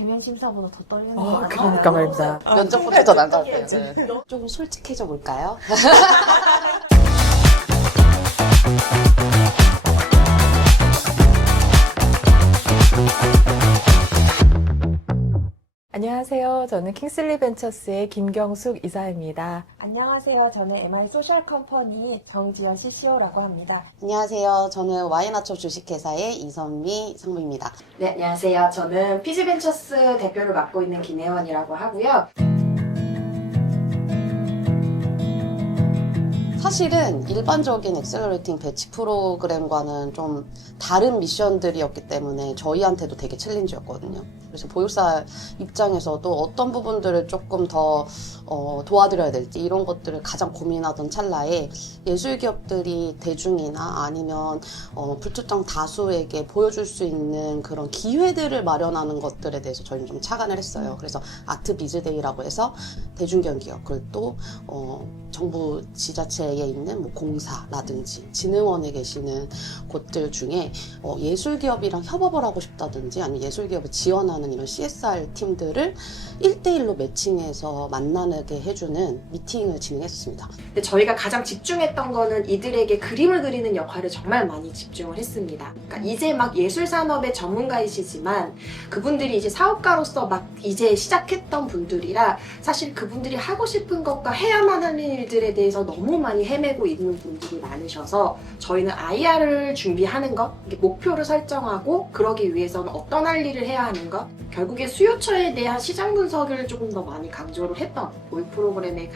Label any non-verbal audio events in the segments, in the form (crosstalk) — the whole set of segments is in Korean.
대면 심사보다 더 떨리는 거 아, 아니에요? 그러니까 말입니다. 면접보다 더 난다 같아요. 네. 좀 솔직해져 볼까요? (laughs) 안녕하세요. 저는 킹슬리 벤처스의 김경숙 이사입니다. 안녕하세요. 저는 MI 소셜 컴퍼니 정지연 CCO라고 합니다. 안녕하세요. 저는 와이나초 주식회사의 이선미 상무입니다. 네, 안녕하세요. 저는 피지벤처스 대표를 맡고 있는 김혜원이라고 하고요. 사실은 일반적인 엑셀러레이팅 배치 프로그램과는 좀 다른 미션들이었기 때문에 저희한테도 되게 챌린지였거든요. 그래서 보육사 입장에서도 어떤 부분들을 조금 더 어, 도와드려야 될지 이런 것들을 가장 고민하던 찰나에 예술 기업들이 대중이나 아니면 어, 불특정 다수에게 보여줄 수 있는 그런 기회들을 마련하는 것들에 대해서 저희는 좀 착안을 했어요. 그래서 아트 비즈데이라고 해서 대중견 기업 그리고 또 어, 정부 지자체 에 있는 뭐 공사라든지 진흥원에 계시는 곳들 중에 어, 예술 기업이랑 협업을 하고 싶다든지 아니면 예술 기업을 지원하는 이런 CSR 팀들을 1대1로 매칭해서 만나게 해주는 미팅을 진행했습니다. 근데 저희가 가장 집중했던 거는 이들에게 그림을 그리는 역할을 정말 많이 집중을 했습니다. 그러니까 이제 막 예술 산업의 전문가이시지만 그분들이 이제 사업가로서 막 이제 시작했던 분들이라 사실 그분들이 하고 싶은 것과 해야만 하는 일들에 대해서 너무 많이 헤매고 있는 분들이 많으셔서 저희는 IR을 준비하는 것, 목표를 설정하고 그러기 위해서는 어떤 할 일을 해야 하는 것, 결국에 수요처에 대한 시장 분석을 조금 더 많이 강조를 했던 교육 프로그램에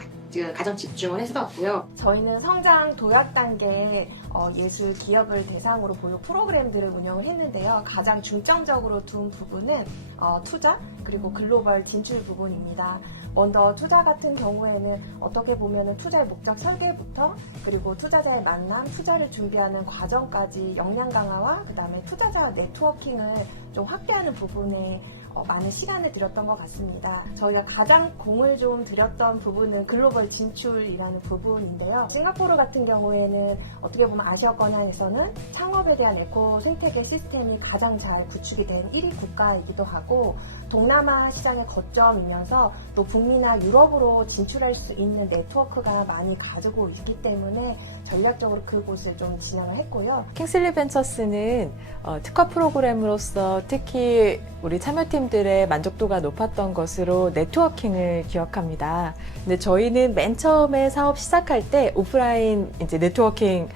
가장 집중을 했었고요. 저희는 성장 도약 단계 어, 예술 기업을 대상으로 보육 프로그램들을 운영을 했는데요. 가장 중점적으로 둔 부분은 어, 투자 그리고 글로벌 진출 부분입니다. 먼저 투자 같은 경우에는 어떻게 보면 투자의 목적 설계부터 그리고 투자자의 만남, 투자를 준비하는 과정까지 역량 강화와 그 다음에 투자자 네트워킹을 좀 확대하는 부분에 어, 많은 시간을 들였던 것 같습니다. 저희가 가장 공을 좀 들였던 부분은 글로벌 진출이라는 부분인데요. 싱가포르 같은 경우에는 어떻게 보면 아시아권에서는 창업에 대한 에코 생태계 시스템이 가장 잘 구축이 된 1위 국가이기도 하고 동남아 시장의 거점이면서 또 북미나 유럽으로 진출할 수 있는 네트워크가 많이 가지고 있기 때문에 전략적으로 그곳을 좀 진행을 했고요. 킹슬리 벤처스는 어, 특화 프로그램으로서 특히 우리 참여팀들의 만족도가 높았던 것으로 네트워킹을 기억합니다. 근데 저희는 맨 처음에 사업 시작할 때 오프라인 이제 네트워킹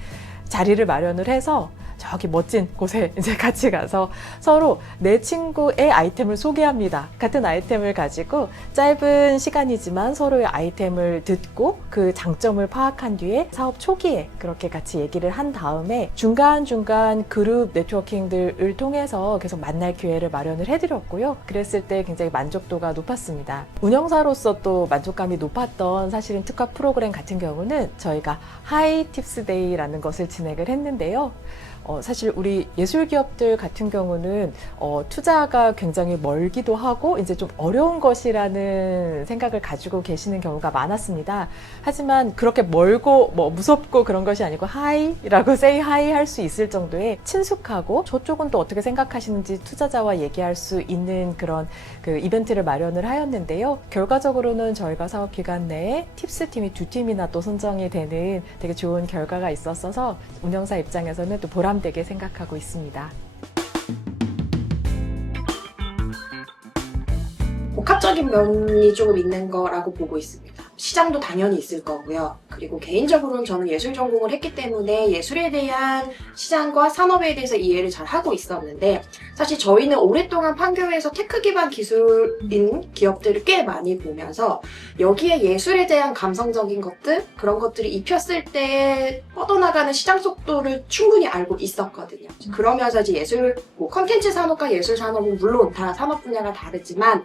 자리를 마련을 해서 저기 멋진 곳에 (laughs) 이제 같이 가서 서로 내 친구의 아이템을 소개합니다. 같은 아이템을 가지고 짧은 시간이지만 서로의 아이템을 듣고 그 장점을 파악한 뒤에 사업 초기에 그렇게 같이 얘기를 한 다음에 중간중간 그룹 네트워킹들을 통해서 계속 만날 기회를 마련을 해드렸고요. 그랬을 때 굉장히 만족도가 높았습니다. 운영사로서 또 만족감이 높았던 사실은 특화 프로그램 같은 경우는 저희가 하이 팁스 데이라는 것을 진행을 했는데요. 어, 사실 우리 예술 기업들 같은 경우는 어, 투자가 굉장히 멀기도 하고 이제 좀 어려운 것이라는 생각을 가지고 계시는 경우가 많았습니다. 하지만 그렇게 멀고 뭐 무섭고 그런 것이 아니고 하이라고 세이 하이 할 수 있을 정도의 친숙하고 저쪽은 또 어떻게 생각하시는지 투자자와 얘기할 수 있는 그런 그 이벤트를 마련을 하였는데요. 결과적으로는 저희가 사업 기간 내에 팁스 팀이 두 팀이나 또 선정이 되는 되게 좋은 결과가 있었어서 운영사 입장에서는 또 보람 되게 생각하고 있습니다. 복합적인 면이 조금 있는 거라고 보고 있습니다. 시장도 당연히 있을 거고요. 그리고 개인적으로는 저는 예술 전공을 했기 때문에 예술에 대한 시장과 산업에 대해서 이해를 잘 하고 있었는데 사실 저희는 오랫동안 판교에서 테크 기반 기술인 기업들을 꽤 많이 보면서 여기에 예술에 대한 감성적인 것들 그런 것들이 입혔을 때 뻗어나가는 시장 속도를 충분히 알고 있었거든요. 그러면서 이제 예술 뭐 컨텐츠 산업과 예술 산업은 물론 다 산업 분야가 다르지만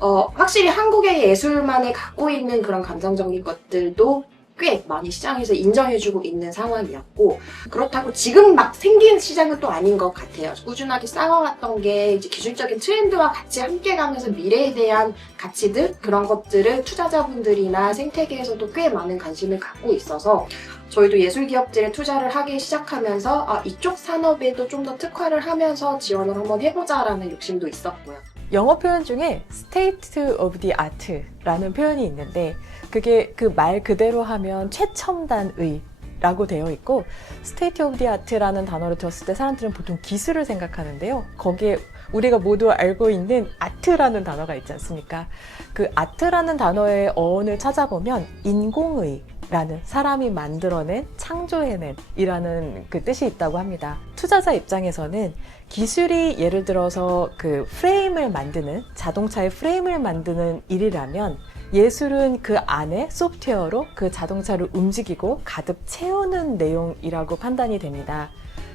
어, 확실히 한국의 예술만에 갖고 있는 그런 감성적인 것들도 꽤 많이 시장에서 인정해주고 있는 상황이었고 그렇다고 지금 막 생긴 시장은 또 아닌 것 같아요. 꾸준하게 쌓아왔던 게 이제 기술적인 트렌드와 같이 함께 가면서 미래에 대한 가치들 그런 것들을 투자자분들이나 생태계에서도 꽤 많은 관심을 갖고 있어서 저희도 예술 기업들에 투자를 하기 시작하면서 아, 이쪽 산업에도 좀 더 특화를 하면서 지원을 한번 해보자라는 욕심도 있었고요. 영어 표현 중에 state of the art라는 표현이 있는데 그게 그 말 그대로 하면 최첨단의 라고 되어 있고 state of the art라는 단어를 들었을 때 사람들은 보통 기술을 생각하는데요. 거기에 우리가 모두 알고 있는 아트라는 단어가 있지 않습니까? 그 아트라는 단어의 어원을 찾아보면 인공의 라는 사람이 만들어낸 창조해낸 이라는 그 뜻이 있다고 합니다. 투자자 입장에서는 기술이 예를 들어서 그 프레임을 만드는 자동차의 프레임을 만드는 일이라면 예술은 그 안에 소프트웨어로 그 자동차를 움직이고 가득 채우는 내용이라고 판단이 됩니다.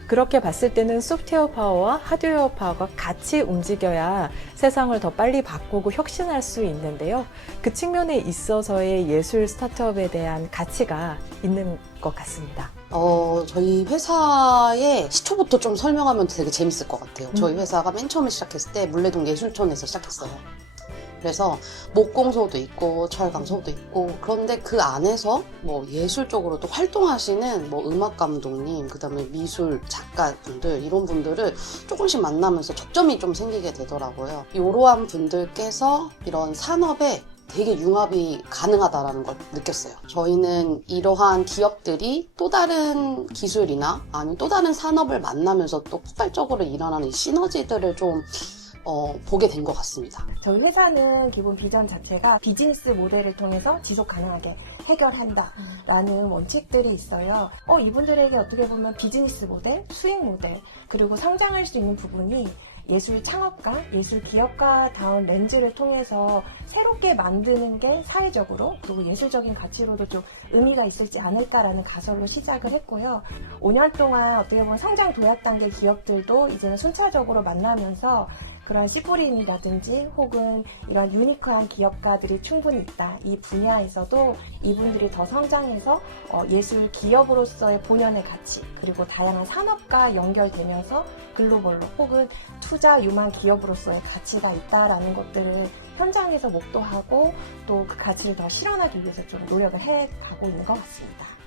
그렇게 봤을 때는 소프트웨어 파워와 하드웨어 파워가 같이 움직여야 세상을 더 빨리 바꾸고 혁신할 수 있는데요. 그 측면에 있어서의 예술 스타트업에 대한 가치가 있는 것 같습니다. 어, 저희 회사의 시초부터 좀 설명하면 되게 재밌을 것 같아요. 저희 회사가 맨 처음에 시작했을 때 물레동 예술촌에서 시작했어요. 그래서 목공소도 있고 철강소도 있고 그런데 그 안에서 뭐 예술적으로도 활동하시는 뭐 음악 감독님 그다음에 미술 작가분들 이런 분들을 조금씩 만나면서 접점이 좀 생기게 되더라고요. 이러한 분들께서 이런 산업에 되게 융합이 가능하다라는 걸 느꼈어요. 저희는 이러한 기업들이 또 다른 기술이나 아니면 또 다른 산업을 만나면서 또 포괄적으로 일어나는 이 시너지들을 좀 어, 보게 된 것 같습니다. 저희 회사는 기본 비전 자체가 비즈니스 모델을 통해서 지속 가능하게 해결한다라는 원칙들이 있어요. 어, 이분들에게 어떻게 보면 비즈니스 모델, 수익 모델, 그리고 성장할 수 있는 부분이 예술 창업가, 예술 기업가다운 렌즈를 통해서 새롭게 만드는 게 사회적으로 그리고 예술적인 가치로도 좀 의미가 있을지 않을까라는 가설로 시작을 했고요. 5년 동안 어떻게 보면 성장 도약 단계 기업들도 이제는 순차적으로 만나면서 그런 시뿌림이라든지 혹은 이런 유니크한 기업가들이 충분히 있다. 이 분야에서도 이분들이 더 성장해서 어, 예술 기업으로서의 본연의 가치 그리고 다양한 산업과 연결되면서 글로벌로 혹은 투자 유망 기업으로서의 가치가 있다라는 것들을 현장에서 목도하고 또 그 가치를 더 실현하기 위해서 좀 노력을 해 가고 있는 것 같습니다.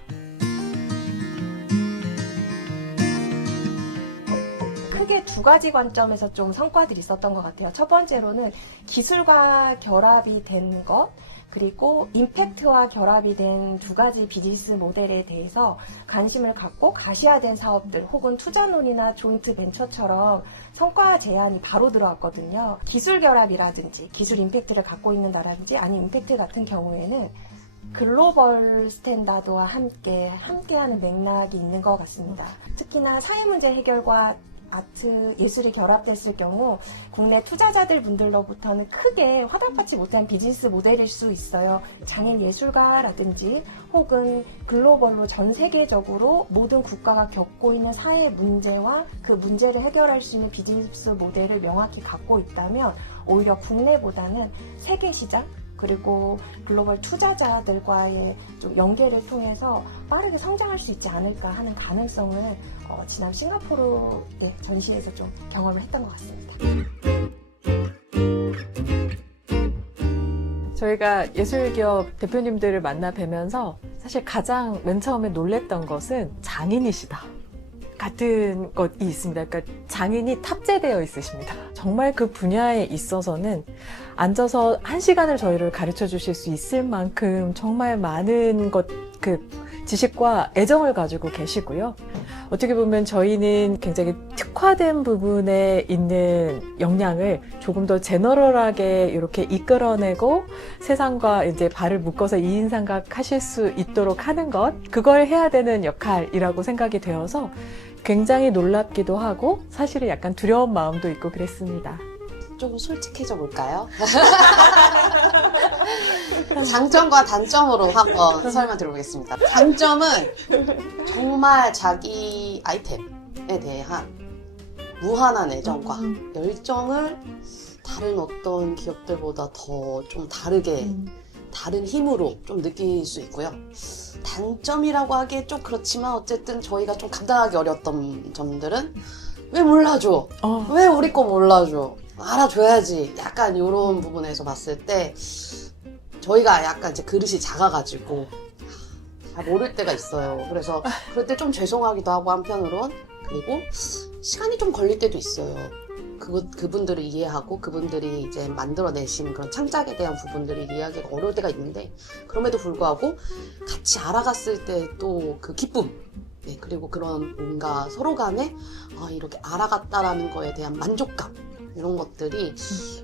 크게 두 가지 관점에서 좀 성과들이 있었던 것 같아요. 첫 번째로는 기술과 결합이 된 것, 그리고 임팩트와 결합이 된 두 가지 비즈니스 모델에 대해서 관심을 갖고 가시화된 사업들 혹은 투자론이나 조인트 벤처처럼 성과 제안이 바로 들어왔거든요. 기술 결합이라든지 기술 임팩트를 갖고 있는다라든지 아니면 임팩트 같은 경우에는 글로벌 스탠다드와 함께 함께하는 맥락이 있는 것 같습니다. 특히나 사회 문제 해결과 아트 예술이 결합됐을 경우 국내 투자자들 분들로부터는 크게 화답하지 못한 비즈니스 모델일 수 있어요. 장인 예술가라든지 혹은 글로벌로 전 세계적으로 모든 국가가 겪고 있는 사회 문제와 그 문제를 해결할 수 있는 비즈니스 모델을 명확히 갖고 있다면 오히려 국내보다는 세계 시장 그리고 글로벌 투자자들과의 좀 연계를 통해서 빠르게 성장할 수 있지 않을까 하는 가능성을 어, 지난 싱가포르의 전시에서 좀 경험을 했던 것 같습니다. 저희가 예술기업 대표님들을 만나 뵈면서 사실 가장 맨 처음에 놀랬던 것은 장인이시다. 같은 것이 있습니다. 그러니까 장인이 탑재되어 있으십니다. 정말 그 분야에 있어서는 앉아서 한 시간을 저희를 가르쳐 주실 수 있을 만큼 정말 많은 것, 그 지식과 애정을 가지고 계시고요. 어떻게 보면 저희는 굉장히 특화된 부분에 있는 역량을 조금 더 제너럴하게 이렇게 이끌어내고 세상과 이제 발을 묶어서 이인삼각 하실 수 있도록 하는 것, 그걸 해야 되는 역할이라고 생각이 되어서 굉장히 놀랍기도 하고 사실은 약간 두려운 마음도 있고 그랬습니다. 조금 솔직해져 볼까요? (laughs) 장점과 단점으로 한번 (laughs) 설명 드려보겠습니다. 장점은 정말 자기 아이템에 대한 무한한 애정과 열정을 다른 어떤 기업들보다 더 좀 다르게 다른 힘으로 좀 느낄 수 있고요. 단점이라고 하기에 좀 그렇지만 어쨌든 저희가 좀 감당하기 어려웠던 점들은 왜 몰라줘? 어, 왜 우리 거 몰라줘? 알아줘야지. 약간 이런 부분에서 봤을 때 저희가 약간 이제 그릇이 작아가지고 잘 모를 때가 있어요. 그래서 그럴 때 좀 죄송하기도 하고 한편으론 그리고 시간이 좀 걸릴 때도 있어요. 그, 그분들을 이해하고 그분들이 이제 만들어내신 그런 창작에 대한 부분들을 이해하기가 어려울 때가 있는데 그럼에도 불구하고 같이 알아갔을 때 또 그 기쁨 네, 그리고 그런 뭔가 서로 간에 아, 이렇게 알아갔다라는 거에 대한 만족감 이런 것들이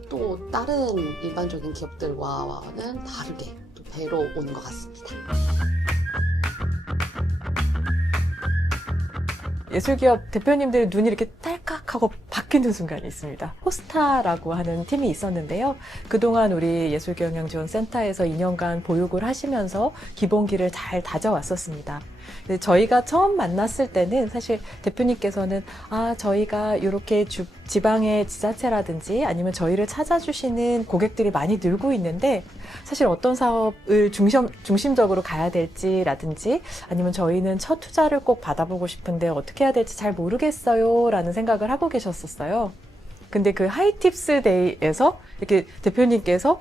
또 다른 일반적인 기업들과는 다르게 또 배로 오는 것 같습니다. 예술기업 대표님들의 눈이 이렇게 딸깍하고 바뀌는 순간이 있습니다. 호스타라고 하는 팀이 있었는데요. 그동안 우리 예술경영지원센터에서 2년간 보육을 하시면서 기본기를 잘 다져왔었습니다. 근데 저희가 처음 만났을 때는 사실 대표님께서는 아, 저희가 이렇게 주- 지방의 지자체라든지 아니면 저희를 찾아주시는 고객들이 많이 늘고 있는데 사실 어떤 사업을 중심, 중심적으로 가야 될지라든지 아니면 저희는 첫 투자를 꼭 받아보고 싶은데 어떻게 해야 될지 잘 모르겠어요 라는 생각을 하고 계셨었어요. 근데 그 하이팁스 데이에서 이렇게 대표님께서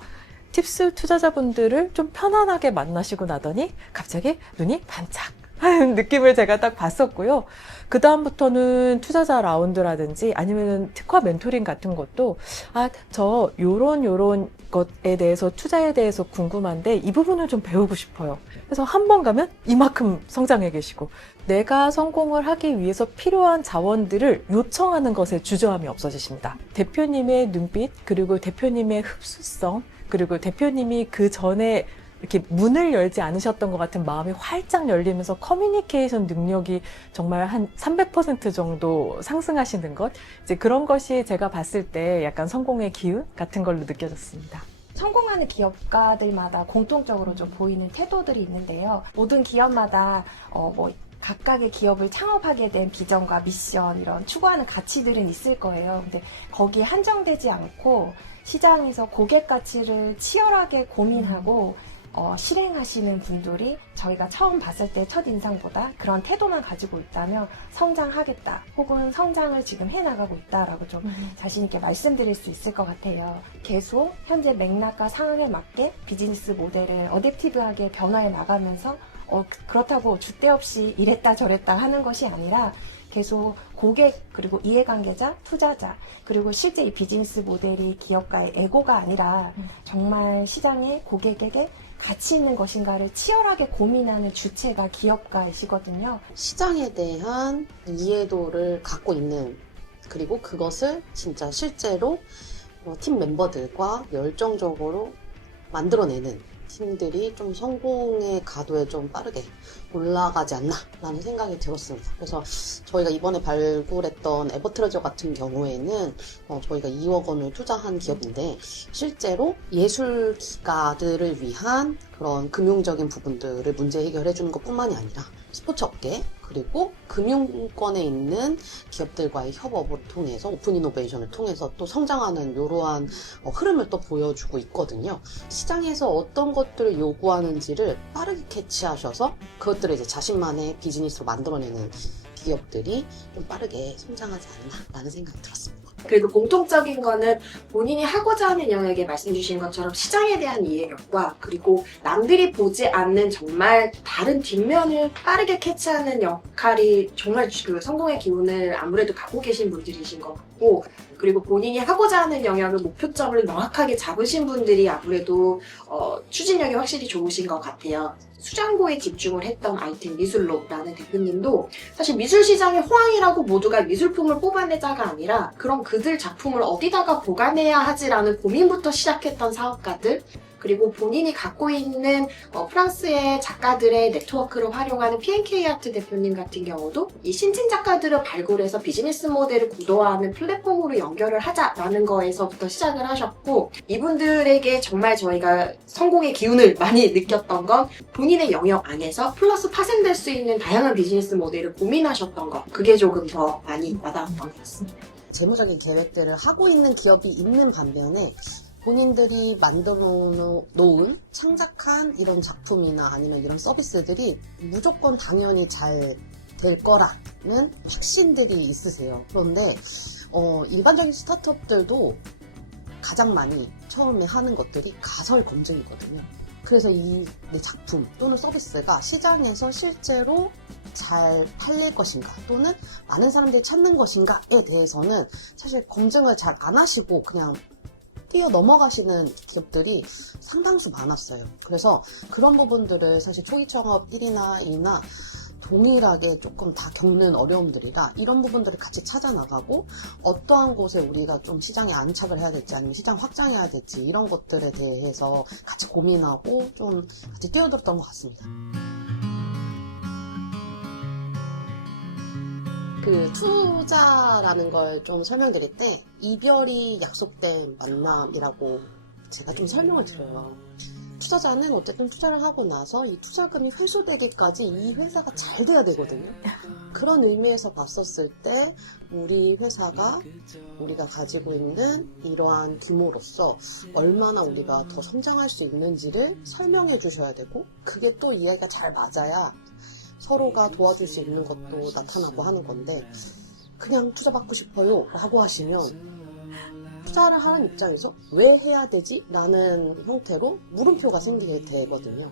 팁스 투자자분들을 좀 편안하게 만나시고 나더니 갑자기 눈이 반짝 하는 느낌을 제가 딱 봤었고요. 그다음부터는 투자자 라운드라든지 아니면 특화 멘토링 같은 것도 아, 저 요런 요런 것에 대해서 투자에 대해서 궁금한데 이 부분을 좀 배우고 싶어요. 그래서 한 번 가면 이만큼 성장해 계시고 내가 성공을 하기 위해서 필요한 자원들을 요청하는 것에 주저함이 없어지십니다. 대표님의 눈빛, 그리고 대표님의 흡수성, 그리고 대표님이 그 전에 이렇게 문을 열지 않으셨던 것 같은 마음이 활짝 열리면서 커뮤니케이션 능력이 정말 한 300% 정도 상승하시는 것. 이제 그런 것이 제가 봤을 때 약간 성공의 기운 같은 걸로 느껴졌습니다. 성공하는 기업가들마다 공통적으로 좀 보이는 태도들이 있는데요. 모든 기업마다 어, 뭐 각각의 기업을 창업하게 된 비전과 미션 이런 추구하는 가치들은 있을 거예요. 근데 거기에 한정되지 않고 시장에서 고객 가치를 치열하게 고민하고 어, 실행하시는 분들이 저희가 처음 봤을 때 첫 인상보다 그런 태도만 가지고 있다면 성장하겠다 혹은 성장을 지금 해나가고 있다라고 좀 자신 있게 말씀드릴 수 있을 것 같아요. 계속 현재 맥락과 상황에 맞게 비즈니스 모델을 어댑티브하게 변화해 나가면서 어, 그- 그렇다고 주대 없이 이랬다 저랬다 하는 것이 아니라 계속 고객 그리고 이해관계자, 투자자 그리고 실제 이 비즈니스 모델이 기업가의 에고가 아니라 정말 시장의 고객에게 가치 있는 것인가를 치열하게 고민하는 주체가 기업가이시거든요. 시장에 대한 이해도를 갖고 있는 그리고 그것을 진짜 실제로 어, 팀 멤버들과 열정적으로 만들어내는 팀들이 좀 성공의 가도에 좀 빠르게 올라가지 않나라는 생각이 들었습니다. 그래서 저희가 이번에 발굴했던 에버트레저 같은 경우에는 어, 저희가 2억 원을 투자한 기업인데 실제로 예술가들을 위한 그런 금융적인 부분들을 문제 해결해 주는 것 뿐만이 아니라 스포츠 업계 그리고 금융권에 있는 기업들과의 협업을 통해서 오픈 이노베이션을 통해서 또 성장하는 이러한 어, 흐름을 또 보여주고 있거든요. 시장에서 어떤 것들을 요구하는지를 빠르게 캐치하셔서 그것들을 이제 자신만의 비즈니스로 만들어내는 기업들이 좀 빠르게 성장하지 않나라는 생각이 들었습니다. 그리고 공통적인 거는 본인이 하고자 하는 영역에 말씀 주신 것처럼 시장에 대한 이해력과 그리고 남들이 보지 않는 정말 다른 뒷면을 빠르게 캐치하는 역할이 정말 그 성공의 기운을 아무래도 갖고 계신 분들이신 것 같고 그리고 본인이 하고자 하는 영역을 목표점을 명확하게 잡으신 분들이 아무래도 어, 추진력이 확실히 좋으신 것 같아요. 수장고에 집중을 했던 아이템 미술로라는 대표님도 사실 미술 시장의 호황이라고 모두가 미술품을 뽑아내자가 아니라 그럼 그들 작품을 어디다가 보관해야 하지라는 고민부터 시작했던 사업가들 그리고 본인이 갖고 있는 어, 프랑스의 작가들의 네트워크를 활용하는 P&K 아트 대표님 같은 경우도 이 신진 작가들을 발굴해서 비즈니스 모델을 구도화하는 플랫폼으로 연결을 하자라는 거에서부터 시작을 하셨고 이분들에게 정말 저희가 성공의 기운을 많이 느꼈던 건 본인의 영역 안에서 플러스 파생될 수 있는 다양한 비즈니스 모델을 고민하셨던 것 그게 조금 더 많이 와닿았던 것 같습니다. 재무적인 계획들을 하고 있는 기업이 있는 반면에 본인들이 만들어 놓은 창작한 이런 작품이나 아니면 이런 서비스들이 무조건 당연히 잘 될 거라는 확신들이 있으세요. 그런데 어, 일반적인 스타트업들도 가장 많이 처음에 하는 것들이 가설 검증이거든요. 그래서 이 내 작품 또는 서비스가 시장에서 실제로 잘 팔릴 것인가 또는 많은 사람들이 찾는 것인가에 대해서는 사실 검증을 잘 안 하시고 그냥 뛰어 넘어가시는 기업들이 상당수 많았어요. 그래서 그런 부분들을 사실 초기 창업 1이나 2나 동일하게 조금 다 겪는 어려움들이라 이런 부분들을 같이 찾아 나가고 어떠한 곳에 우리가 좀 시장에 안착을 해야 될지 아니면 시장 확장해야 될지 이런 것들에 대해서 같이 고민하고 좀 같이 뛰어들었던 것 같습니다. 그 투자라는 걸 좀 설명드릴 때 이별이 약속된 만남이라고 제가 좀 설명을 드려요. 투자자는 어쨌든 투자를 하고 나서 이 투자금이 회수되기까지 이 회사가 잘 돼야 되거든요. 그런 의미에서 봤었을 때 우리 회사가 우리가 가지고 있는 이러한 규모로서 얼마나 우리가 더 성장할 수 있는지를 설명해 주셔야 되고 그게 또 이해가 잘 맞아야 서로가 도와줄 수 있는 것도 나타나고 하는 건데 그냥 투자 받고 싶어요 라고 하시면 투자를 하는 입장에서 왜 해야 되지? 라는 형태로 물음표가 생기게 되거든요.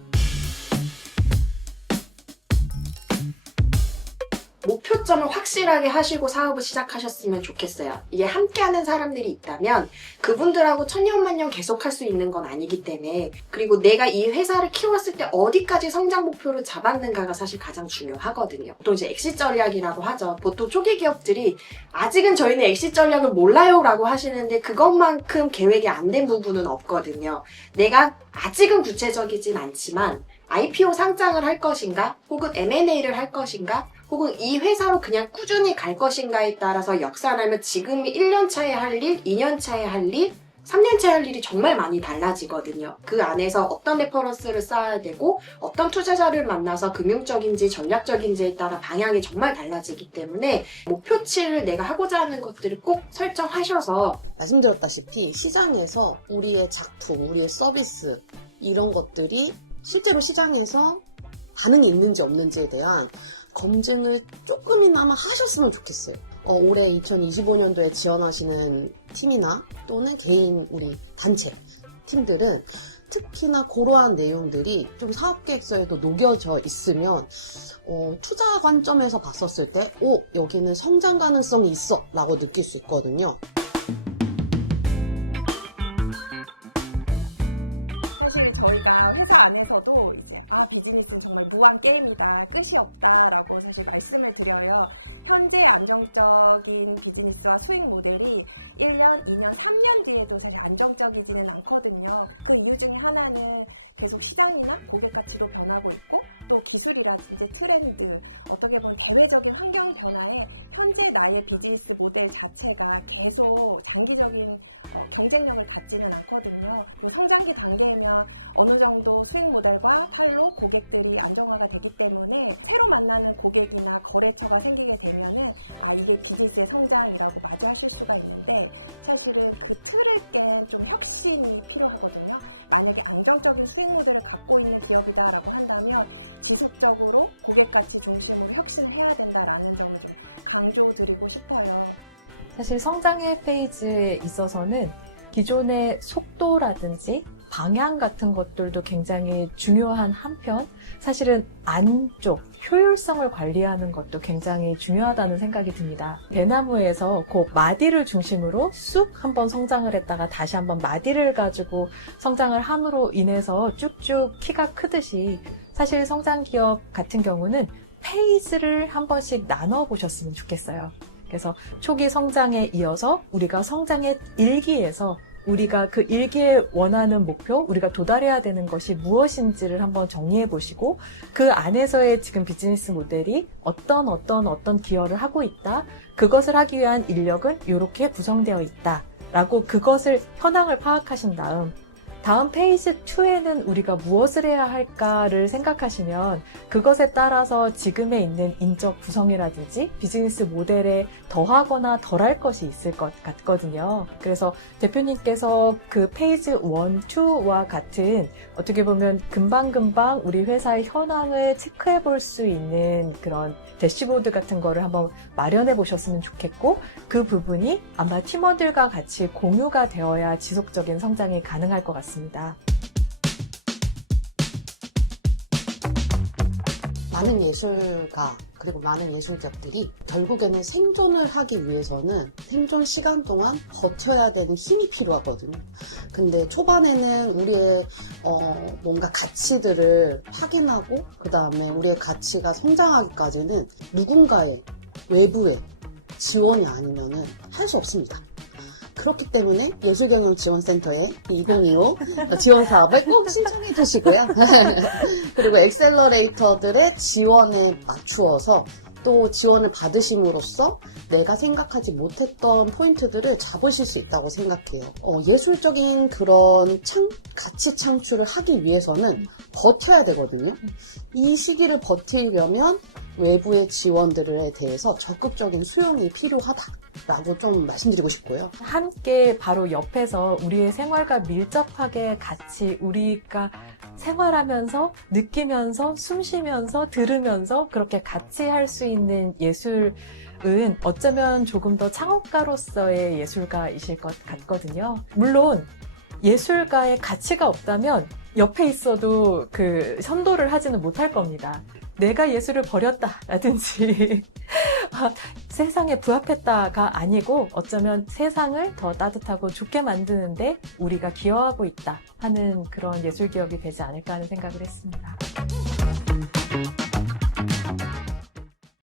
목표점을 확실하게 하시고 사업을 시작하셨으면 좋겠어요. 이게 함께하는 사람들이 있다면 그분들하고 천년만년 계속 할 수 있는 건 아니기 때문에 그리고 내가 이 회사를 키웠을 때 어디까지 성장 목표를 잡았는가가 사실 가장 중요하거든요. 보통 이제 엑시 전략이라고 하죠. 보통 초기 기업들이 아직은 저희는 엑시 전략을 몰라요라고 하시는데 그것만큼 계획이 안 된 부분은 없거든요. 내가 아직은 구체적이진 않지만 IPO 상장을 할 것인가 혹은 M&A를 할 것인가 혹은 이 회사로 그냥 꾸준히 갈 것인가에 따라서 역산하면 지금이 1년 차에 할 일, 2년 차에 할 일, 3년 차에 할 일이 정말 많이 달라지거든요. 그 안에서 어떤 레퍼런스를 쌓아야 되고 어떤 투자자를 만나서 금융적인지 전략적인지에 따라 방향이 정말 달라지기 때문에 목표치를 내가 하고자 하는 것들을 꼭 설정하셔서 말씀드렸다시피 시장에서 우리의 작품, 우리의 서비스 이런 것들이 실제로 시장에서 반응이 있는지 없는지에 대한 검증을 조금이나마 하셨으면 좋겠어요. 어, 올해 2025년도에 지원하시는 팀이나 또는 개인 우리 단체 팀들은 특히나 그러한 내용들이 좀 사업 계획서에도 녹여져 있으면 어, 투자 관점에서 봤었을 때, 오, 여기는 성장 가능성이 있어 라고 느낄 수 있거든요. 무한 게임이다 끝이 없다라고 사실 말씀을 드려요. 현재 안정적인 비즈니스와 수익 모델이 1년, 2년, 3년 뒤에도 사실 안정적이지는 않거든요. 그 이유 중 하나는 계속 시장이나 고객 가치도 변하고 있고 또 기술이라든지 트렌드 어떻게 보면 대외적인 환경 변화에 현재 나의 비즈니스 모델 자체가 계속 장기적인 어, 경쟁력을 갖지는 않거든요. 그 성장기 단계면 어느 정도 수익 모델과 타요 고객들이 안정화가 되기 때문에 새로 만나는 고객이나 거래처가 생기게 되면은 아 이게 비즈니스의 성장이라고 맞아줄 수가 있는데 사실은 그 틀을 때좀 혁신이 필요하거든요. 만약에 안정적인 수익 모델을 갖고 있는 기업이다라고 한다면 지속적으로 고객 가치 중심으로 혁신을 해야 된다라는 점을 좀 강조드리고 싶어요. 사실 성장의 페이지에 있어서는 기존의 속도라든지 방향 같은 것들도 굉장히 중요한 한편 사실은 안쪽 효율성을 관리하는 것도 굉장히 중요하다는 생각이 듭니다. 대나무에서 그 마디를 중심으로 쑥 한번 성장을 했다가 다시 한번 마디를 가지고 성장을 함으로 인해서 쭉쭉 키가 크듯이 사실 성장 기업 같은 경우는 페이지를 한 번씩 나눠 보셨으면 좋겠어요. 그래서 초기 성장에 이어서 우리가 성장의 일기에서 우리가 그 일기에 원하는 목표, 우리가 도달해야 되는 것이 무엇인지를 한번 정리해 보시고 그 안에서의 지금 비즈니스 모델이 어떤 어떤 어떤 기여를 하고 있다. 그것을 하기 위한 인력은 이렇게 구성되어 있다. 라고 그것을 현황을 파악하신 다음 다음 페이지 2에는 우리가 무엇을 해야 할까를 생각하시면 그것에 따라서 지금에 있는 인적 구성이라든지 비즈니스 모델에 더하거나 덜할 것이 있을 것 같거든요. 그래서 대표님께서 그 페이지 1, 2와 같은 어떻게 보면 금방금방 우리 회사의 현황을 체크해 볼 수 있는 그런 대시보드 같은 거를 한번 마련해 보셨으면 좋겠고 그 부분이 아마 팀원들과 같이 공유가 되어야 지속적인 성장이 가능할 것 같습니다. 많은 예술가 그리고 많은 예술 기업들이 결국에는 생존을 하기 위해서는 생존 시간 동안 버텨야 되는 힘이 필요하거든요. 근데 초반에는 우리의 어, 뭔가 가치들을 확인하고 그 다음에 우리의 가치가 성장하기까지는 누군가의 외부의 지원이 아니면은 할 수 없습니다. 그렇기 때문에 예술경영지원센터에 2025 지원 사업을 꼭 신청해 주시고요. (laughs) 그리고 엑셀러레이터들의 지원에 맞추어서 또 지원을 받으심으로써 내가 생각하지 못했던 포인트들을 잡으실 수 있다고 생각해요. 어, 예술적인 그런 창, 가치 창출을 하기 위해서는 버텨야 되거든요. 이 시기를 버티려면 외부의 지원들에 대해서 적극적인 수용이 필요하다라고 좀 말씀드리고 싶고요. 함께 바로 옆에서 우리의 생활과 밀접하게 같이 우리가 생활하면서 느끼면서 숨 쉬면서 들으면서 그렇게 같이 할 수 있는 예술은 어쩌면 조금 더 창업가로서의 예술가이실 것 같거든요. 물론 예술가의 가치가 없다면 옆에 있어도 그 선도를 하지는 못할 겁니다. 내가 예술을 버렸다라든지 (laughs) 세상에 부합했다가 아니고 어쩌면 세상을 더 따뜻하고 좋게 만드는데 우리가 기여하고 있다 하는 그런 예술 기업이 되지 않을까 하는 생각을 했습니다.